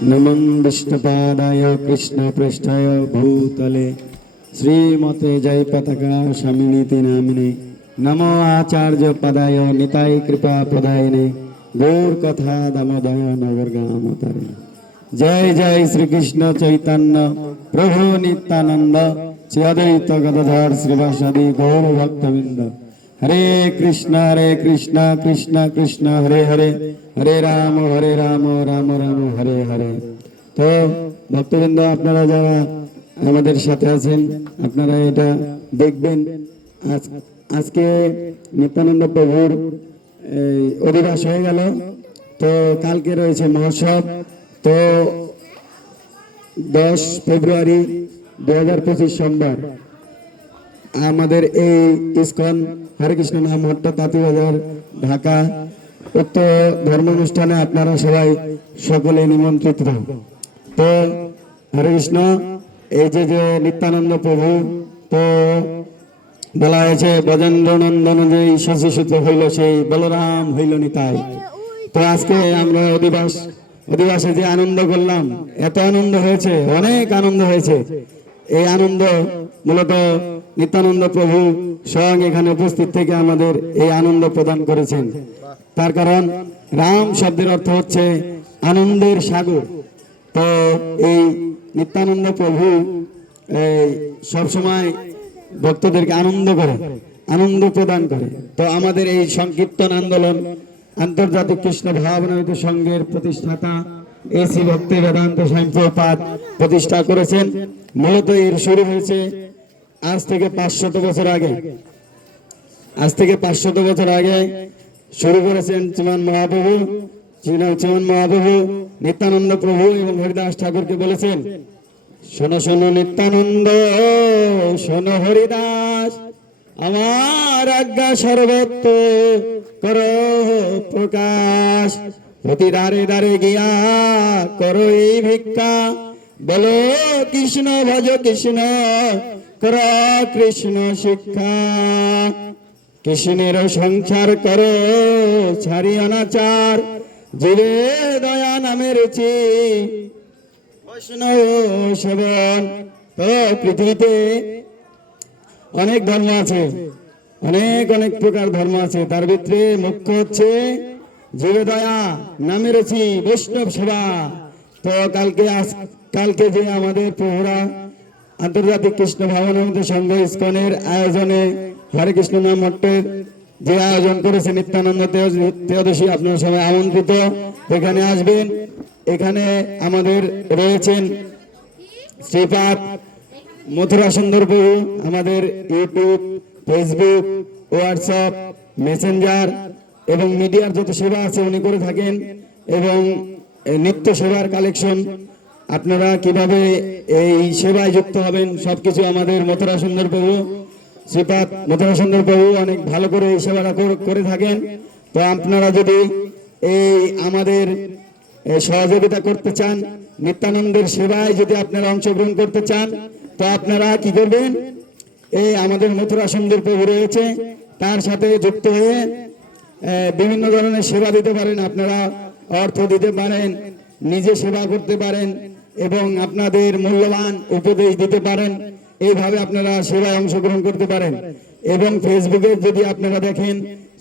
নমং বিষ্ণুপাদায় কৃষ্ণপৃষ্ঠায় ভূতলে শ্রীমতে জয় পতাকা স্বামিনীতি নামিনে নমো আচার্য পদায় নিতাই কৃপা প্রদায়নে গৌর কথা দামোদয় নগর গামতারে জয় জয় শ্রীকৃষ্ণ চৈতন্য প্রভু নিত্যানন্দ শ্রী অদ্বৈত গদাধর শ্রীবাসাদি গৌর ভক্তবৃন্দ হরে কৃষ্ণ হরে কৃষ্ণ কৃষ্ণ কৃষ্ণ, হরে হরে হরে রাম হরে রাম রাম রাম, হরে হরে। তো ভক্তবৃন্দ, আপনারা যারা আমাদের সাথে আছেন, আপনারা এটা দেখবেন। আজকে নিত্যানন্দ প্রভুর অধিবাস হয়ে গেল। তো কালকে রয়েছে মহোৎসব। তো দশ ফেব্রুয়ারি দু হাজার পঁচিশ সোমবার। আমাদের এই ইস্কন হরেকৃষ্ণ নাম হট্ট তাঁতিবাজার ঢাকা। উক্ত ধর্ম অনুষ্ঠানে আপনারা সবাই সকলে নিমন্ত্রিত। তো হরে কৃষ্ণ এই যে যে নিত্যানন্দ প্রভু, তো বলা হয়েছে বজেন্দ্র নন্দন যে শশীসূত্র হইল, সেই বলরাম হইল নিতাই তো আজকে আমরা অধিবাস, অধিবাসে যে আনন্দ করলাম, এত আনন্দ হয়েছে, অনেক আনন্দ হয়েছে। এই আনন্দ মূলত নিত্যানন্দ প্রভু স্বয়ং এখানে উপস্থিত থেকে আমাদের এই আনন্দ প্রদান করেছেন। তার কারণ রাম শব্দের অর্থ হচ্ছে আনন্দের সাগর। তো এই নিত্যানন্দ প্রভু, এই সবসময় ভক্তদেরকে আনন্দ করে, আনন্দ প্রদান করে। তো আমাদের এই সংকীর্তন আন্দোলন আন্তর্জাতিক কৃষ্ণ ভাবনায়িত সংঘের প্রতিষ্ঠাতা এসি ভক্তি বেদান্ত স্বয়ংপ্রপাত প্রতিষ্ঠা করেছেন। মূলত এর শুরু হয়েছে আজ থেকে পাঁচশত বছর আগে। আজ থেকে পাঁচশত বছর আগে শুরু করেছেন চিমান মহাপ্রভু। চিমান মহাপ্রভু নিত্যানন্দ প্রভু এবং হরিদাস ঠাকুরকে বলেছেন, শোনো শোনো নিত্যানন্দ, শোনো হরিদাস, আমার আজ্ঞা সর্বত্র করো প্রকাশ। প্রতি দ্বারে দ্বারে গিয়া করো এই ভিক্ষা। বলো, কৃষ্ণ ভজ, কৃষ্ণ কর, কৃষ্ণ শিক্ষা। কৃষ্ণের সংসার করো, ছাড়ি অনাচার, জীবে দয়া নামের চি। বৈষ্ণব তো পৃথিবীতে অনেক ধর্ম আছে, অনেক অনেক প্রকার ধর্ম আছে। তার ভিতরে মুখ্য হচ্ছে জীবে দয়া নামের চি বৈষ্ণব সেবা। তো কালকে কালকে যে আমাদের প্রভুরা আন্তর্জাতিক কৃষ্ণ ভাবনামত সংঘ ইস্কনের আয়োজনে হরে কৃষ্ণ নাম মঠের যে আয়োজন করেছে নিত্যানন্দ তেয়- ত্রয়োদশী, আপনারা সবাই আমন্ত্রিত। এখানে আসবেন। এখানে আমাদের রয়েছেন শ্রীপাদ মথুরা সুন্দর আমাদের ইউটিউব, ফেসবুক, হোয়াটসঅ্যাপ, মেসেঞ্জার এবং মিডিয়ার যত সেবা আছে উনি করে থাকেন, এবং নিত্য সেবার কালেকশন। আপনারা কীভাবে এই সেবায় যুক্ত হবেন, সবকিছু আমাদের মথুরা সুন্দর প্রভু, শ্রীপাদ মথুরা সুন্দর প্রভু অনেক ভালো করে এই সেবাটা করে থাকেন। তো আপনারা যদি এই আমাদের সহযোগিতা করতে চান, নিত্যানন্দের সেবায় যদি আপনারা অংশগ্রহণ করতে চান, তো আপনারা কি করবেন? এই আমাদের মথুরা সুন্দর প্রভু রয়েছে, তার সাথে যুক্ত হয়ে বিভিন্ন ধরনের সেবা দিতে পারেন, আপনারা অর্থ দিতে পারেন, নিজে সেবা করতে পারেন এবং আপনাদের মূল্যবান উপদেশ দিতে পারেন, এইভাবে আপনারা সেবায় অংশগ্রহণ করতে পারেন। এবং ফেসবুকে যদি আপনারা দেখেন,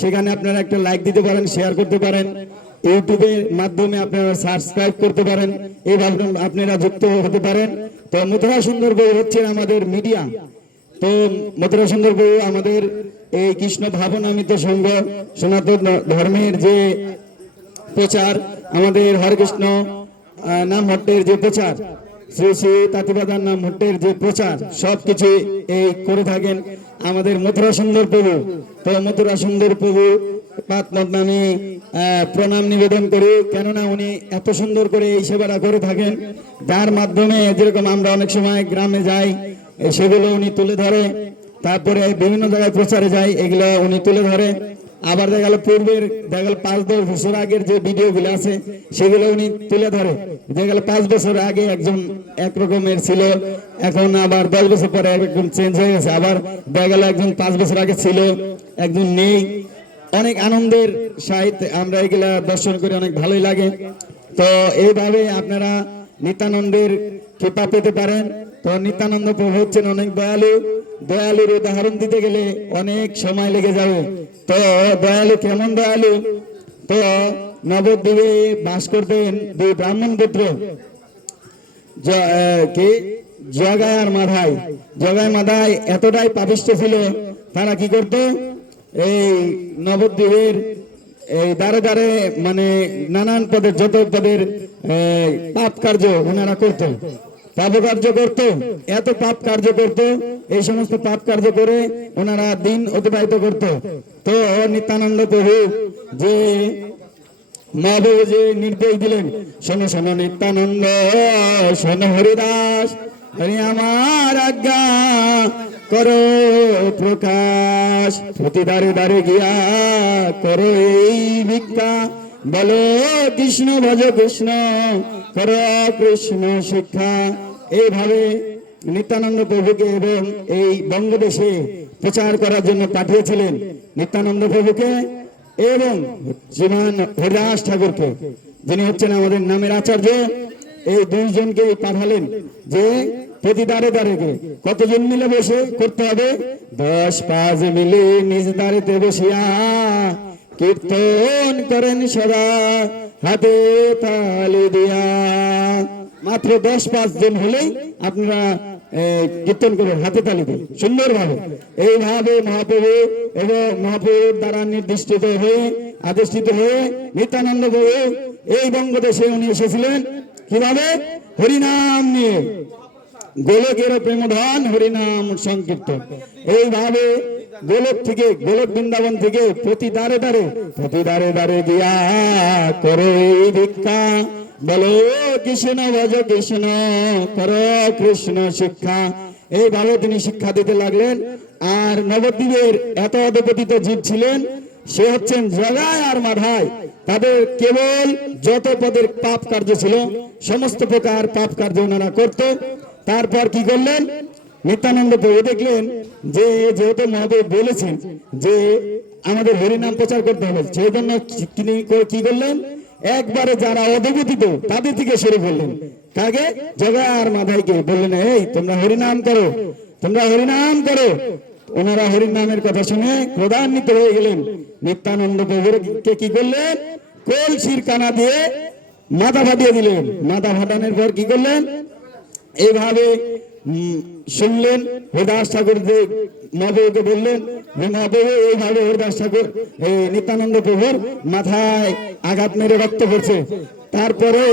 সেখানে আপনারা একটা লাইক দিতে পারেন, শেয়ার করতে পারেন। ইউটিউবের মাধ্যমে আপনারা সাবস্ক্রাইব করতে পারেন এইভাবে আপনারা যুক্ত হতে পারেন। তো মথুরা সুন্দর বই হচ্ছে আমাদের মিডিয়া। তো মথুরা সুন্দর বউ আমাদের এই কৃষ্ণ ভাবনামিত সংঘ সনাতন ধর্মের যে প্রচার, আমাদের হরেকৃষ্ণ নাম হট্টের যে প্রচার, শ্রী শ্রী তাঁতিবাদার নাম হট্টের যে প্রচার সব সবকিছু এই করে থাকেন আমাদের মথুরা সুন্দর প্রভু। তো মথুরা সুন্দর প্রভু পাতমত প্রণাম নিবেদন করি। কেননা উনি এত সুন্দর করে এই সেবাটা করে থাকেন। যার মাধ্যমে যেরকম আমরা অনেক সময় গ্রামে যাই সেগুলো উনি তুলে ধরে। তারপরে বিভিন্ন জায়গায় প্রচারে যায়, এগুলো উনি তুলে ধরে। আবার দেখা গেল পূর্বের, দেখা গেল পাঁচ দশ বছর আগের যে ভিডিও গুলো আছে, সেগুলো উনি তুলে ধরে। দেখা গেল পাঁচ বছর আগে একজন একরকমের ছিল, এখন আবার দশ বছর পরে একদম চেঞ্জ হয়ে গেছে। আবার দেখা গেল একজন পাঁচ বছর আগে ছিল, একজন নেই। অনেক আনন্দের সাহিত্য, আমরা এগুলা দর্শন করে, অনেক ভালোই লাগে। তো এইভাবে আপনারা নিত্যানন্দের কৃপা পেতে পারেন। তো নিত্যানন্দ প্রভু হচ্ছেন অনেক দয়ালু। দয়ালুর উদাহরণ দিতে গেলে অনেক সময় লেগে যাবে। তো দয়ালু কেমন দয়ালু? তো নবদ্বীপে বাস করতেন দুই ব্রাহ্মণ পুত্র। কি? জগায় আর মাধাই। জগায় মাধাই এতটাই পাপিষ্ট ছিল, তারা কি করত? এই নবদ্বীপের এই দাঁড়ে দাঁড়ে মানে নানান পদের, যত পদের পাপ কার্য ওনারা করত। পাপ কার্য করত, এত পাপ কার্য করত, এই সমস্ত পাপ কার্য করে ওনারা দিন অতিবাহিত করত। তো নিত্যানন্দ প্রভু যে মহাদেব যে নির্দেশ দিলেন, শোনো শোনো, নিত্যানন্দ, শোনো, হরিদাস হরি আমার আজ্ঞা, করো প্রকাশ, প্রতি দ্বারে দ্বারে গিয়া করো এই ভিক্ষা। বলো, কৃষ্ণ, ভজ কৃষ্ণ করো কৃষ্ণ শিক্ষা। এইভাবে নিত্যানন্দ প্রভুকে এবং এই বঙ্গদেশে প্রচার করার জন্য পাঠিয়েছিলেন নিত্যানন্দ প্রভুকে এবং শ্রীমান হরিদাস ঠাকুরকে, যিনি হচ্ছেন আমাদের নামের আচার্য। এই দুইজনকে পাঠালেন যে প্রতি দ্বারে দ্বারে কতজন মিলে বসে করতে হবে? দশ পাঁচ মিলে নিজ দ্বারেতে বসিয়া কীর্তন করেন সদা, হাতে তালি দিয়া। মাত্র দশ পাঁচ দিন হলেই আপনারা কীর্তন করবেন, হাতে তালি দিয়ে। সুন্দরভাবে। এইভাবে মহাপ্রভু এবং মহাপ্রভুর দ্বারা নির্দিষ্টিত হয়ে, আদেষ্টিত হয়ে নিত্যানন্দ প্রভু এই বঙ্গদেশে উনি এসেছিলেন। কীভাবে? হরিনাম নিয়ে। গোলকের প্রেমধন হরিনাম সংকীর্তন। এইভাবে গোলক থেকে গোলক বৃন্দাবন থেকে প্রতি দ্বারে দ্বারে, প্রতি দ্বারে দ্বারে গিয়া করে ভিক্ষা। বলো, কৃষ্ণ ভজ কৃষ্ণ, কর কৃষ্ণ শিক্ষা। এইভাবে তিনি শিক্ষা দিতে লাগলেন। আর নবদ্বীপের এত অধপতিত জীব ছিলেন, সে হচ্ছেন জগায় আর মাধায় তাদের কেবল যত পদের পাপ কার্য ছিল, সমস্ত প্রকার পাপ কার্য ওনারা করত। তারপর কি করলেন? নিত্যানন্দ প্রভু দেখলেন যে, যেহেতু মহাদেব বলেছেন যে, আমাদের হরিনাম প্রচার করতে হবে সেই জন্য তিনি কি করলেন? একবারে যারা অধগতিত তাদের থেকে শুরু করলেন কাকে? জগা আর মাধাইকে বললেন, এই, তোমরা হরিনাম করো, তোমরা হরিনাম করো। ওনারা হরির নামের কথা শুনে ক্রোধান্বিত হয়ে গেলেন। নিত্যানন্দ প্রভুকে কি করলেন? কলসির কানা দিয়ে মাথা ফাটিয়ে দিলেন। মাথা ফাটানোর পর কি করলেন? এইভাবে শুনলেন, হরিদাস ঠাকুর মহাপ্রভুকে বললেন যে মহাপ্রভু এইভাবে হরিদাস ঠাকুর নিত্যানন্দ প্রভুর মাথায় আঘাত মেরে রক্ত পড়ছে। তারপরে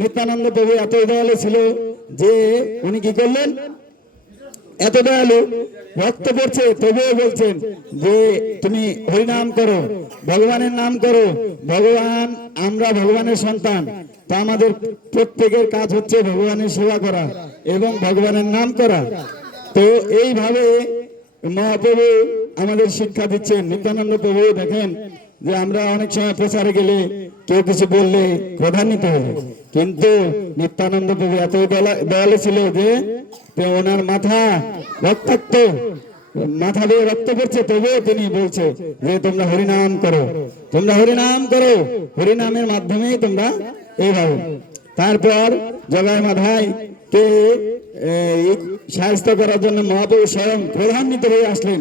নিত্যানন্দ প্রভু এত দয়ালু ছিল যে উনি কি করলেন? এত দয়ালু, রক্ত পড়ছে, তবুও বলছেন যে তুমি হরিনাম করো, ভগবানের নাম করো, ভগবান আমরা ভগবানের সন্তান। তা আমাদের প্রত্যেকের কাজ হচ্ছে ভগবানের সেবা করা এবং ভগবানের নাম করা। তো এইভাবে মহাপ্রভু আমাদের শিক্ষা দিচ্ছেন। নিত্যানন্দ প্রভু, দেখেন যে আমরা অনেক সময় প্রচারে গেলে কেউ কিছু বললে ক্রধান্বিত হবে কিন্তু নিত্যানন্দ প্রভু এত দয়ালা- ছিল যে যে ওনার মাথা রক্তাক্ত, মাথা দিয়ে রক্ত পড়ছে। তবুও তিনি বলছে যে, তোমরা হরিনাম করো, তোমরা হরিনাম করো। হরিনামের মাধ্যমেই তোমরা এইভাবে তারপর জগায় মাধায় কে এই সাহায্য করার জন্য মহাপ্রভু স্বয়ং প্রধান্বিত হয়ে আসলেন।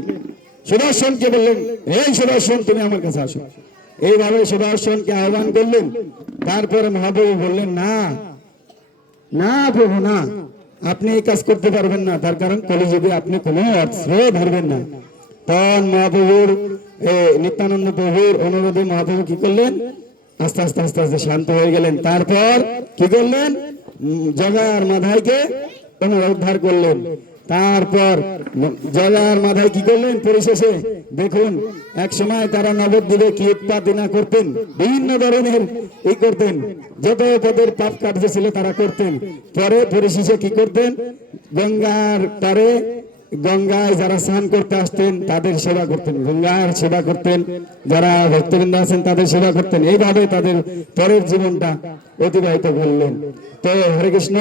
সুদর্শনকে বললেন, এই সুদর্শন, তুমি আমার কাছে আসো। এইভাবে সুদর্শনকে আহ্বান করলেন। তারপরে মহাপ্রভু বললেন, না না প্রভু, না। আপনি এই কাজ করতে পারবেন না। তার কারণ কলিযুগে আপনি কোনো অস্ত্র ধরবেন না। তখন মহাপ্রভুর নিত্যানন্দ প্রভুর অনুরোধে মহাপ্রভু কি করলেন? আস্তে আস্তে আস্তে আস্তে শান্ত হয়ে গেলেন। তারপর কি করলেন? উম, জগা আর মাধাইকে ওনারা উদ্ধার করলেন। তারপর আর মাধাই কি করলেন? পরিশেষে দেখুন এক সময় তারা নবদ্বীপে কি উৎপাদন করতেন। বিভিন্ন ধরনের ই করতেন। যত পদের পাপ কার্য ছিল তারা করতেন। পরে পরিশেষে কি করতেন? গঙ্গার পরে গঙ্গায় যারা স্নান করতে আসতেন, তাদের সেবা করতেন। গঙ্গার সেবা করতেন। যারা ভক্তবৃন্দ আছেন, তাদের সেবা করতেন। এইভাবে তাদের পরের জীবনটা অতিবাহিত করলেন। তো হরে কৃষ্ণ,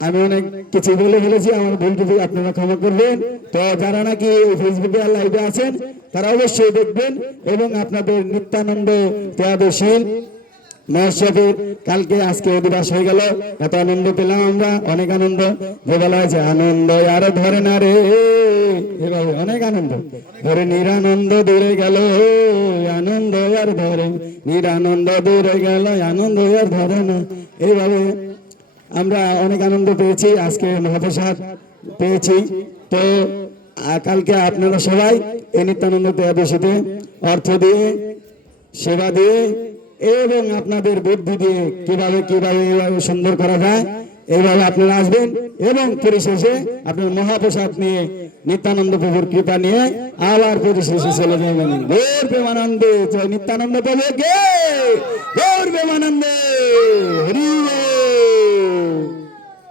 আমি অনেক কিছু বলে ফেলেছি, আমার ভুল ত্রুটি আপনারা ক্ষমা করবেন। তো যারা নাকি ফেসবুকে আর লাইভে আছেন, তারা অবশ্যই দেখবেন এবং আপনাদের নিত্যানন্দ ত্যাগশীল মহোৎসবের কালকে আজকে অধিবাস হয়ে গেল। এত আনন্দ পেলাম আমরা, অনেক আনন্দ। যে বলা হয়েছে আনন্দ আর ধরে না রে। এভাবে অনেক আনন্দ। ধরে নিরানন্দ দূরে গেল, আনন্দ আর ধরে। নিরানন্দ দূরে গেল, আনন্দ আর ধরে না। এইভাবে আমরা অনেক আনন্দ পেয়েছি, আজকে মহাপ্রসাদ পেয়েছি। তো কালকে আপনারা সবাই এই নিত্যানন্দ ত্রয়োদশীতে অর্থ দিয়ে, সেবা দিয়ে এবং আপনাদের বুদ্ধি দিয়ে কীভাবে কীভাবে এইভাবে সুন্দর করা যায় এইভাবে আপনারা আসবেন এবং পরিশেষে আপনার মহাপ্রসাদ নিয়ে নিত্যানন্দ প্রভুর কৃপা নিয়ে আবার পরিশেষে চলে যাবেন গৌর প্রেমানন্দে নিত্যানন্দ প্রভু গে গৌর প্রেমানন্দে, হরি।